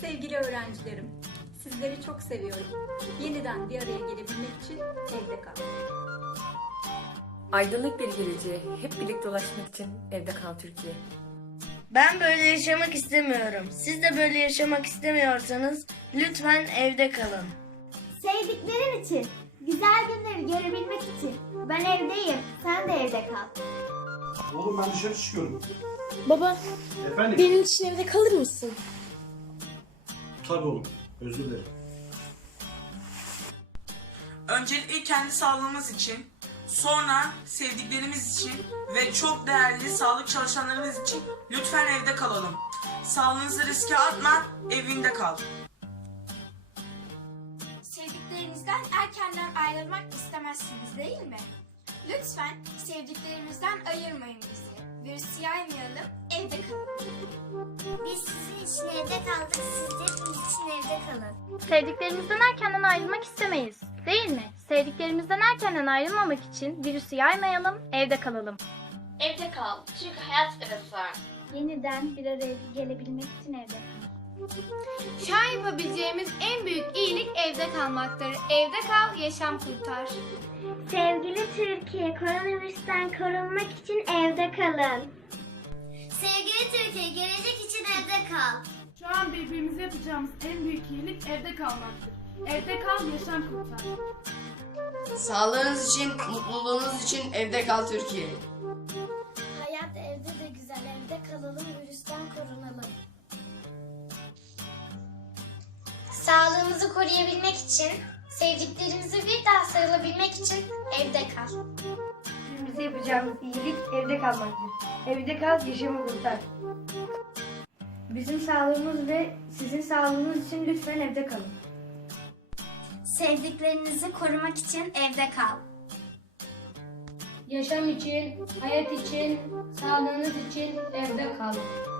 Sevgili öğrencilerim, sizleri çok seviyorum. Yeniden bir araya gelebilmek için evde kal. Aydınlık bir geleceğe hep birlikte ulaşmak için evde kal Türkiye. Ben böyle yaşamak istemiyorum. Siz de böyle yaşamak istemiyorsanız lütfen evde kalın. Sevdiklerin için, güzel günleri görebilmek için. Ben evdeyim, sen de evde kal. Oğlum ben dışarı çıkıyorum. Baba Efendim? benim için evde kalır mısın? Tabii oğlum. Özür dilerim. Öncelikle kendi sağlığımız için, sonra sevdiklerimiz için ve çok değerli sağlık çalışanlarımız için lütfen evde kalalım. Sağlığınızı riske atma, evinde kal. Sevdiklerinizden erkenden ayrılmak istemezsiniz değil mi? Lütfen sevdiklerimizden ayırmayın bizi. Virüsü yaymayalım, evde kalın. Biz sizin için evde kaldık, siz de bizim için evde kalın. Sevdiklerimizden erkenden ayrılmak istemeyiz. Değil mi? Sevdiklerimizden erkenden ayrılmamak için virüsü yaymayalım, evde kalalım. Evde kal. Çünkü hayat sırası. Yeniden bir araya gelebilmek için evde kal. Şu an yapabileceğimiz en büyük iyilik evde kalmaktır. Evde kal, yaşam kurtar. Sevgili Türkiye, koronavirüsten korunmak için evde kalın. Sevgili Türkiye, gelecek için evde kal. Şu an birbirimize yapacağımız en büyük iyilik evde kalmaktır. Evde kal, yaşam kurtar. Sağlığınız için, mutluluğunuz için evde kal Türkiye. Hayat evde de güzel, evde kalalım, virüsten korunalım. Sağlığımızı koruyabilmek için, sevdiklerimize bir daha sarılabilmek için evde kal. Birbirimize yapacağımız iyilik evde kalmaktır. Evde kal, yaşamı kurtar. Bizim sağlığımız ve sizin sağlığınız için lütfen evde kalın. Sevdiklerinizi korumak için evde kal. Yaşam için, hayat için, sağlığınız için evde kalın.